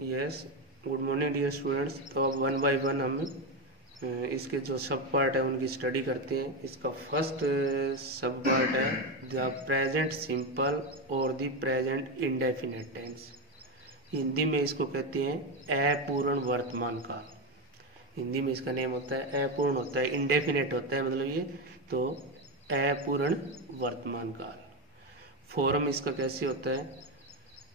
Yes, good morning dear students. तो अब one by one हम इसके जो सब पार्ट है उनकी स्टडी करते हैं। इसका फर्स्ट सब पार्ट है द प्रेजेंट सिंपल और the present indefinite tense. Hindi में इसको कहते हैं अपूर्ण वर्तमान काल। हिंदी में इसका नेम होता है अपूर्ण होता है, इंडेफिनिट होता है मतलब ये, तो अपूर्ण वर्तमान काल। फॉर्म इसका कैसे होता है?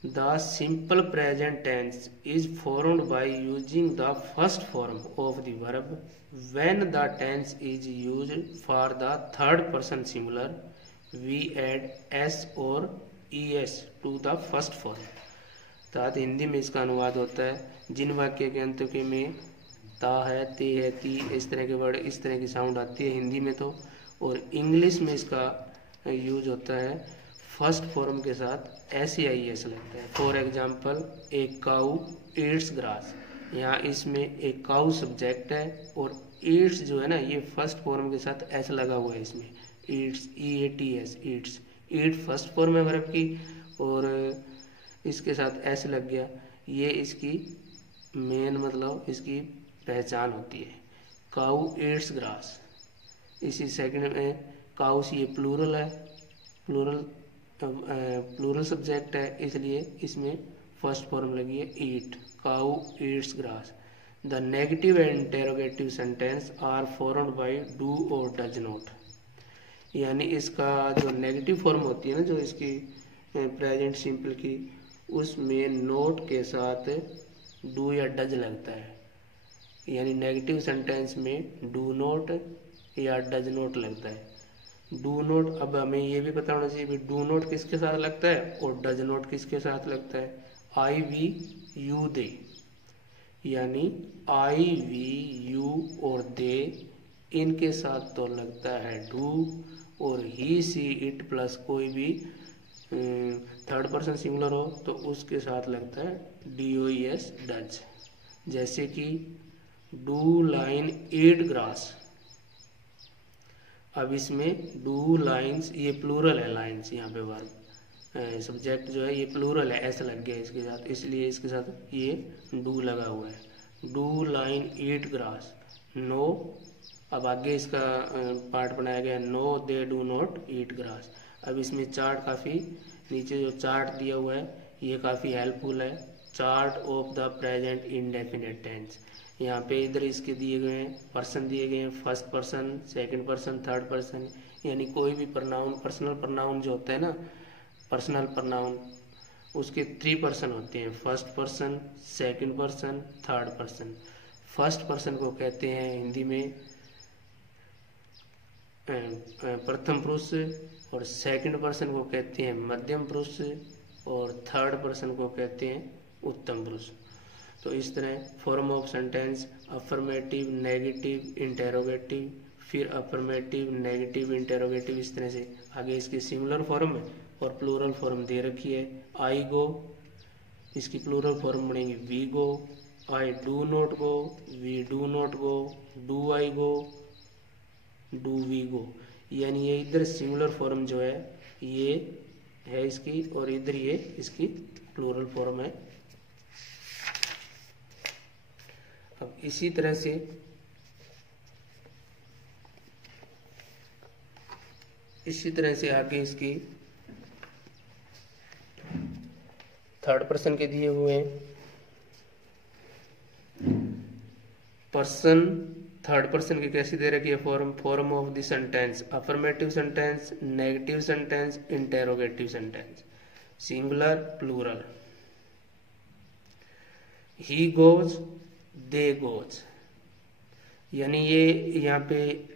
The simple present tense is formed by using the first form of the verb when the tense is used for the third person singular. We add s or es to the first form. अर्थात हिंदी में इसका अनुवाद होता है जिन वाक्य के अंत के में ता है, ते है, ती, इस तरह के वर्ड, इस तरह की साउंड आती है हिंदी में तो, और इंग्लिश में इसका यूज होता है फर्स्ट फॉर्म के साथ SEIS लगता है। For example, A cow eats grass. यहाँ इसमें एक काऊ सब्जेक्ट है और ईट्स जो है ना, ये फर्स्ट फॉर्म के साथ S लगा हुआ है इसमें, ईट्स, EATS, ईट्स। ईट फर्स्ट फॉर्म है वर्ब की और इसके साथ S लग गया, ये इसकी मेन मतलब इसकी पहचान होती है। Cow eats grass. इसी सेकंड में काउस, ये प्लूरल है, प्लूरल सब्जेक्ट है, इसलिए इसमें फर्स्ट फॉर्म लगी है eat. Cow eats grass. The negative and interrogative sentence are formed by do और डज नॉट। यानी इसका जो नेगेटिव फॉर्म होती है ना, जो इसकी प्रेजेंट सिंपल की, उसमें नोट के साथ डू या डज लगता है। यानी नेगेटिव सेंटेंस में डू नॉट या डज नॉट लगता है। डू नॉट, अब हमें ये भी पता होना चाहिए डू नॉट किसके साथ लगता है और डज नॉट किसके साथ लगता है। आई, वी, यू, दे, यानी आई, वी, यू और दे, इनके साथ तो लगता है डू, और ही, सी, इट प्लस कोई भी थर्ड पर्सन सिंगुलर हो तो उसके साथ लगता है DOES, डज। जैसे कि डू लाइन ईट ग्रास। अब इसमें डू लाइन्स, ये प्लूरल है, लाइन्स यहाँ पे वर्ब, सब्जेक्ट जो है ये प्लूरल है, ऐसा लग गया इसके साथ, इसलिए इसके साथ ये डू लगा हुआ है। Do line eat grass. No, अब आगे इसका पार्ट बनाया गया, no they do not eat grass. अब इसमें चार्ट काफ़ी, नीचे जो चार्ट दिया हुआ है ये काफ़ी हेल्पफुल है। Chart of the present indefinite tense. यहाँ पे इधर इसके दिए गए हैं, पर्सन दिए गए हैं, first person, second person, third person, यानी कोई भी प्रनाउन, पर्सनल प्रनाउन जो होता है ना, पर्सनल प्रनाउन, उसके 3 पर्सन होते हैं, first person, second person, third person. First person को कहते हैं हिंदी में प्रथम पुरुष, और सेकंड पर्सन को कहते हैं मध्यम पुरुष, और थर्ड पर्सन को कहते हैं उत्तम पुरुष। तो इस तरह form of sentence affirmative, negative, interrogative, फिर अफर्मेटिव, नेगेटिव, इंटेरोगेटिव, इस तरह से आगे इसकी सिंगुलर फॉर्म और प्लूरल फॉर्म दे रखी है। आई गो, इसकी प्लूरल फॉर्म बनेगी we go. I do not go, we do not go. Do I go, do we go. यानी ये इधर सिंगुलर फॉर्म जो है ये है इसकी, और इधर ये इसकी प्लूरल फॉर्म है। अब इसी तरह से आगे इसकी थर्ड पर्सन के दिए हुए हैं। पर्सन थर्ड पर्सन की कैसी दे रखी है form of the sentence affirmative sentence, negative sentence, interrogative sentence, singular, plural. He goes, they goes. यानी ये यहाँ पे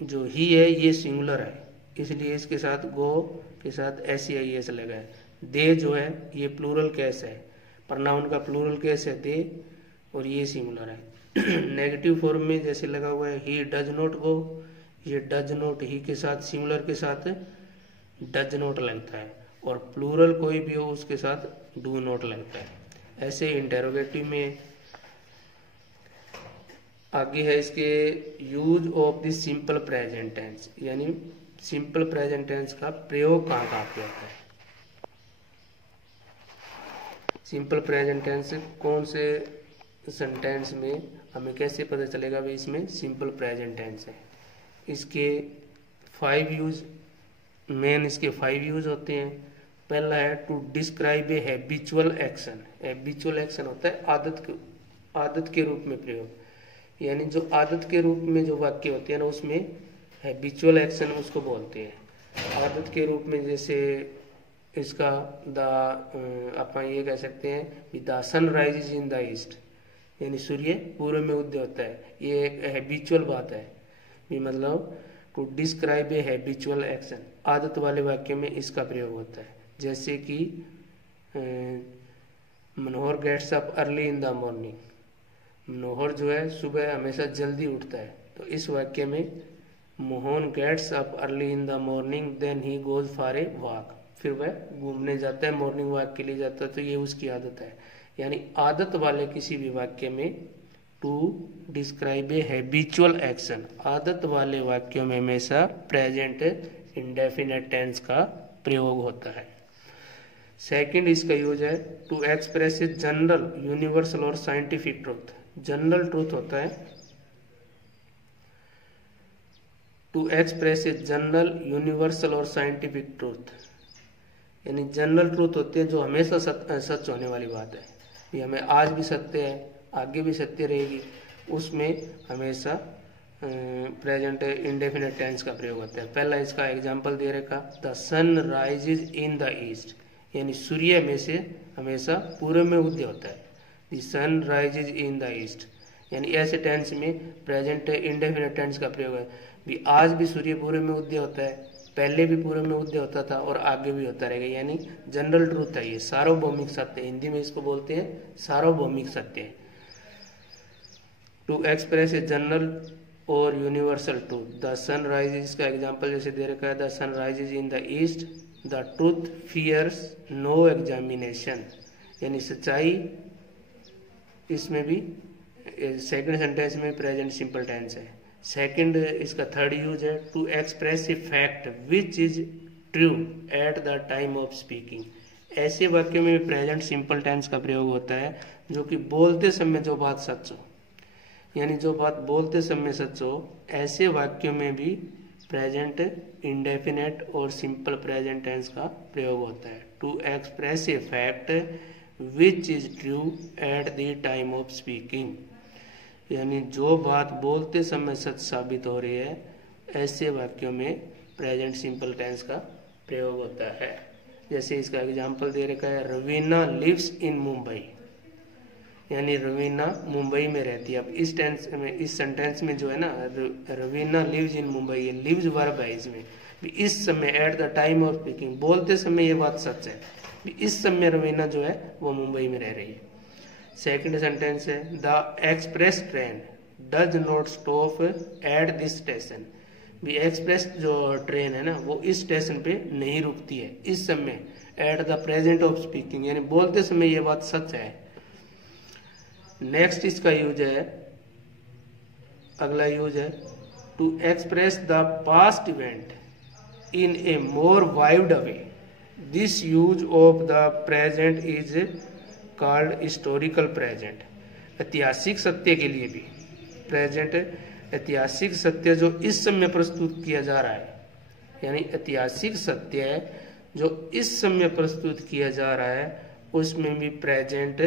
जो ही है ये सिंगुलर है, इसलिए इसके साथ गो के साथ SEIS लगा है। दे जो है ये प्लूरल केस है, प्रनाउन का प्लूरल केस है दे, और ये सिंगुलर है। नेगेटिव फॉर्म में जैसे लगा हुआ है ही डज नॉट गो, ये डज नॉट ही के साथ, सिंगुलर के साथ डज नॉट लगता है, और प्लूरल कोई भी हो उसके साथ डू नॉट लगता है। ऐसे इंटेरोगेटिव में आगे है इसके use of the simple present tense, यानी सिंपल प्रेजेंट टेंस का प्रयोग कहाँ कहाँ पे होता है। सिंपल प्रेजेंट टेंस कौन से सेंटेंस में हमें कैसे पता चलेगा भाई इसमें सिंपल प्रेजेंट टेंस है। इसके 5 यूज, मेन इसके 5 यूज होते हैं। पहला है to describe a habitual action. Habitual action होता है आदत के रूप में प्रयोग, यानी जो आदत के रूप में जो वाक्य होते हैं ना उसमें हैबिचुअल एक्शन उसको बोलते हैं। आदत के रूप में जैसे इसका अपन ये कह सकते हैं the sun rises in the east, यानी सूर्य पूर्व में उदय होता है, ये एक हैबिचुअल बात है। मतलब to describe a habitual action, आदत वाले वाक्य में इसका प्रयोग होता है। जैसे कि Manohar gets up early in the morning, Manohar जो है सुबह हमेशा जल्दी उठता है, तो इस वाक्य में Mohan gets up early in the morning then he goes for a walk, फिर वह घूमने जाता है, मॉर्निंग वॉक के लिए जाता है, तो ये उसकी आदत है। यानी आदत वाले किसी भी वाक्य में to describe a habitual action, आदत वाले वाक्यों में हमेशा प्रेजेंट इंडेफिनेट टेंस का प्रयोग होता है। सेकंड इसका यूज है to express a general universal और साइंटिफिक ट्रूथ। जनरल ट्रूथ होता है to express a general universal और साइंटिफिक ट्रूथ, यानी जनरल ट्रूथ होती है जो हमेशा सच होने वाली बात है, ये हमें आज भी सत्य है, आगे भी सत्य रहेगी, उसमें हमेशा प्रेजेंट इंडेफिनेट टेंस का प्रयोग होता है। पहला इसका एग्जांपल दे रखा the sun rises in the east, यानी सूर्य में से हमेशा पूर्व में उदय होता है। The sun rises in the east, यानी ऐसे टेंस में प्रेजेंट इंडेफिनेट टेंस का प्रयोग है। भी आज भी सूर्य पूर्व में उदय होता है, पहले भी पूर्व में उदय होता था और आगे भी होता रहेगा, यानी जनरल ट्रूथ है ये, सार्वभौमिक सत्य, हिंदी में इसको बोलते हैं सार्वभौमिक सत्य। टू एक्सप्रेस ए जनरल और universal truth, the sun rises का एग्जांपल जैसे दे रखा है the sun rises in the east, the truth fears no examination, यानी सच्चाई, इसमें भी सेकंड सेंटेंस में प्रेजेंट सिंपल टेंस है। सेकंड इसका थर्ड यूज है to express a fact which is true at the time of speaking. ऐसे वाक्य में प्रेजेंट सिंपल टेंस का प्रयोग होता है जो कि बोलते समय जो बात सच हो, यानी जो बात बोलते समय सच हो, ऐसे वाक्यों में भी प्रेजेंट इंडेफिनेट और सिंपल प्रेजेंट टेंस का प्रयोग होता है। To express a fact which is true at the time of speaking, यानी जो बात बोलते समय सच साबित हो रही है, ऐसे वाक्यों में प्रेजेंट सिंपल टेंस का प्रयोग होता है। जैसे इसका एग्जांपल दे रखा है रवीना लिव्स इन मुंबई, यानी रवीना मुंबई में रहती है। अब इस टेंस में, इस सेंटेंस में जो है ना रवीना लिव्स इन मुंबई, ये लिव्स वर्ब है इसमें। इस समय eight the time of speaking, बोलते समय ये बात सच है, इस समय रवीना जो है वो मुंबई में रह रही है। सेकंड सेंटेंस है the express train does not stop at this station, भी एक्सप्रेस जो ट्रेन है ना वो इस स्टेशन पे नहीं रुकती है इस समय, at the present of speaking, यानी बोलते समय ये बात सच है। नेक्स्ट इसका यूज है, अगला यूज है to express the past event in a more wide way. This use of the present is called historical present. ऐतिहासिक सत्य के लिए भी प्रेजेंट, ऐतिहासिक सत्य जो इस समय प्रस्तुत किया जा रहा है, यानी ऐतिहासिक सत्य है जो इस समय प्रस्तुत किया जा रहा है, उसमें भी प्रेजेंट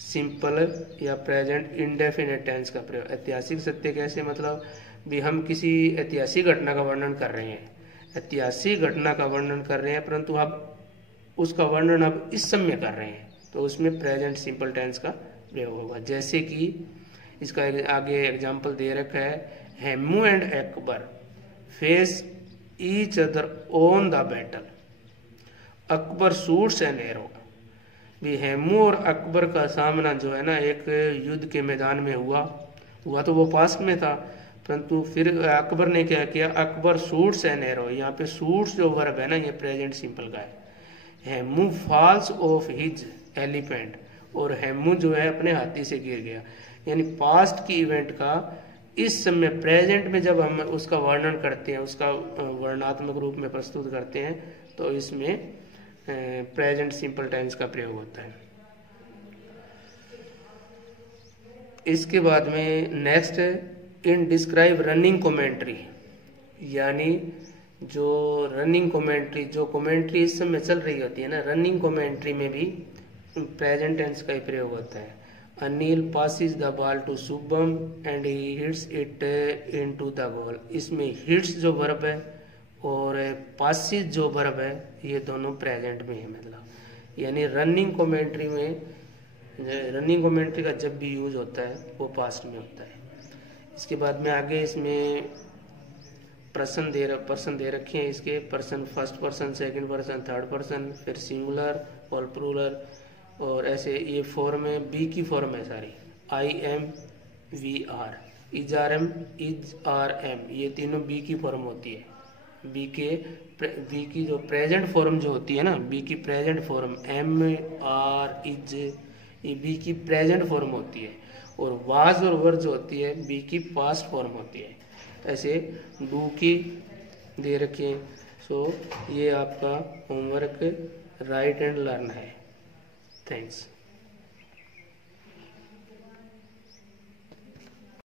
सिंपल या प्रेजेंट इंडेफिनेट टेंस का प्रयोग। ऐतिहासिक सत्य कैसे, मतलब भी हम किसी ऐतिहासिक घटना का वर्णन कर रहे हैं, ऐतिहासिक घटना का वर्णन कर रहे हैं, परंतु अब उसका वर्णन अब इस समय कर रहे हैं, तो उसमें प्रेजेंट सिंपल टेंस का प्रयोग होगा। जैसे कि इसका आगे एग्जांपल दे रखा है Hemu and Akbar face each other on the battle, Akbar shoots an arrow. भी हेमू और अकबर का सामना जो है ना एक युद्ध के मैदान में हुआ तो वो पास्ट में था, परंतु फिर अकबर ने क्या किया, अकबर शूट्स एन एरो, यहाँ पे शूट्स जो वर्ब है ना ये प्रेजेंट सिंपल का है। Hemu falls of his elephant, और हेमू जो है अपने हाथी से गिर गया, यानी पास्ट की इवेंट का इस समय प्रेजेंट में जब हम उसका वर्णन करते हैं, उसका वर्णात्मक रूप में प्रस्तुत करते हैं, तो इसमें प्रेजेंट सिंपल टेंस का प्रयोग होता है। इसके बाद में next in describe running commentary, यानी जो रनिंग कमेंट्री, जो कमेंट्री इस समय चल रही होती है ना, रनिंग कमेंट्री में भी प्रेजेंट टेंस का ही प्रयोग होता है। Anil passes the ball to Shubham and he hits it into the goal. इसमें हिट्स जो वर्ब है और passes जो वर्ब है ये दोनों प्रेजेंट में है, मतलब यानी रनिंग कमेंट्री में, रनिंग कमेंट्री का जब भी यूज होता है वो पास्ट में होता है। इसके बाद में आगे इसमें पर्सन दे रखे हैं, इसके person first person, second person, third person, फिर सिंगुलर और प्लूरल, और ऐसे ये फॉर्म है, बी की फॉर्म है सारी, I am, we are, is are am, is are am, ये तीनों बी की फॉर्म होती है। बी की जो प्रेजेंट फॉर्म जो होती है ना, बी की present form am are is, ये बी की प्रेजेंट फॉर्म होती है, और वाज और वर जो होती है बी की पास्ट फॉर्म होती है। ऐसे डू की दे रखे हैं। सो ये आपका होमवर्क राइट एंड लर्न है। थैंक्स।